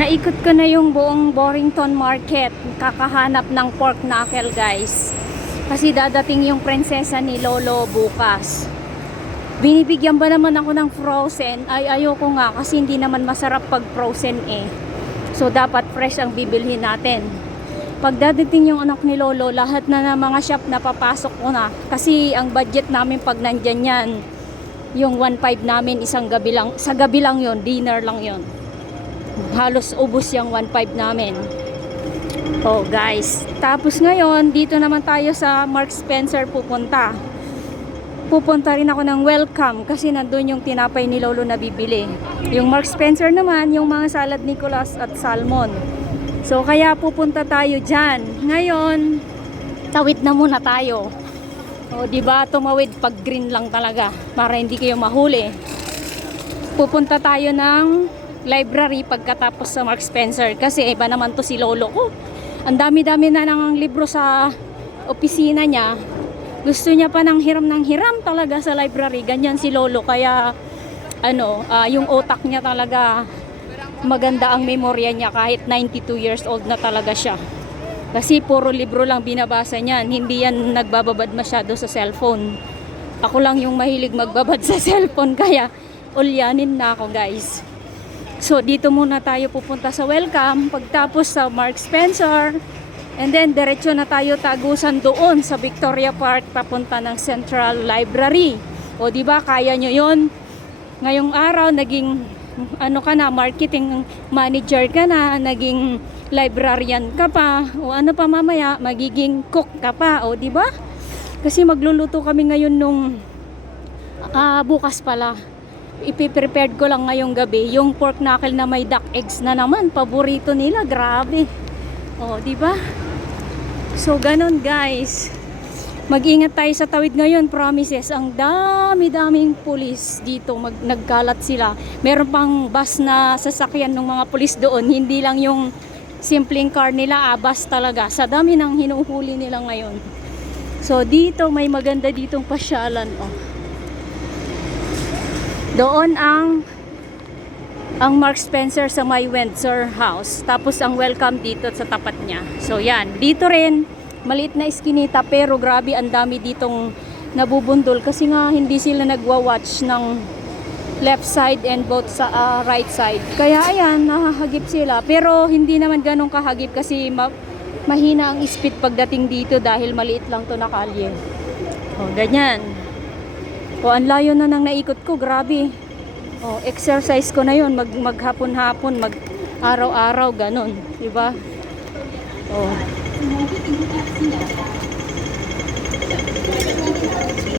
Naikot ko na yung buong Borington Market. Kakahanap ng pork knuckle, guys. Kasi dadating yung prinsesa ni Lolo bukas. Binibigyan ba naman ako ng frozen? Ay, ayoko nga kasi hindi naman masarap pag frozen eh. So, dapat fresh ang bibilhin natin. Pag dadating yung anak ni Lolo, lahat na ng mga shop na papasok ko na. Kasi ang budget namin pag nandyan yan, yung 1.5 namin isang gabi lang. Sa gabi lang yon, dinner lang yon. Halos ubos yung 1.5 namin. Oh guys, tapos ngayon dito naman tayo sa Mark Spencer pupunta rin ako ng Welcome kasi nandun yung tinapay ni Lolo na bibili. Yung Mark Spencer naman yung mga salad Nicolas at salmon. So kaya pupunta tayo dyan. Ngayon tawid na muna tayo. O diba, tumawid pag green lang talaga para hindi kayo mahuli. Pupunta tayo ng library pagkatapos sa Mark Spencer kasi iba naman to si Lolo ko. Ang dami-dami na ng libro sa opisina niya. Gusto niya pa ng hiram talaga sa library. Ganyan si Lolo, kaya yung utak niya talaga maganda, ang memorya niya kahit 92 years old na talaga siya. Kasi puro libro lang binabasa niyan, hindi yan nagbababad masyado sa cellphone. Ako lang yung mahilig magbabad sa cellphone, kaya ulyanin na ako, guys. So dito muna tayo pupunta sa Welcome, pagtapos sa Mark Spencer, and then diretso na tayo tagusan doon sa Victoria Park papunta ng Central Library. O di ba, kaya nyo yon? Ngayong araw naging ka na, marketing manager ka na, naging librarian ka pa, o ano pa mamaya, magiging cook ka pa, o di ba? Kasi magluluto kami ngayon nung bukas pala. Ipiprepared ko lang ngayong gabi yung pork knuckle na may duck eggs na naman, paborito nila, grabe. Oh, di ba? So ganon, guys. Mag-ingat tayo sa tawid ngayon, promises. Ang dami-daming pulis dito, nagkalat sila. Meron pang bus na sasakyan ng mga pulis doon, hindi lang yung simpleng car nila, bus talaga. Sa dami ng hinuhuli nila ngayon. So dito may maganda ditong pasyalan, oh. Doon ang Mark Spencer sa may Windsor House. Tapos ang Welcome dito sa tapat niya. So yan, dito rin maliit na iskinita, pero grabe ang dami ditong nabubundol kasi nga hindi sila nagwa-watch ng left side and both sa right side. Kaya ayan, nahahagip sila. Pero hindi naman ganun kahagip kasi mahina ang speed pagdating dito dahil maliit lang to na kalye. O, ganyan. O, ang layo na nang naikot ko, grabe. O, exercise ko na yun, maghapon-hapon, mag-araw-araw, ganun. Diba? O.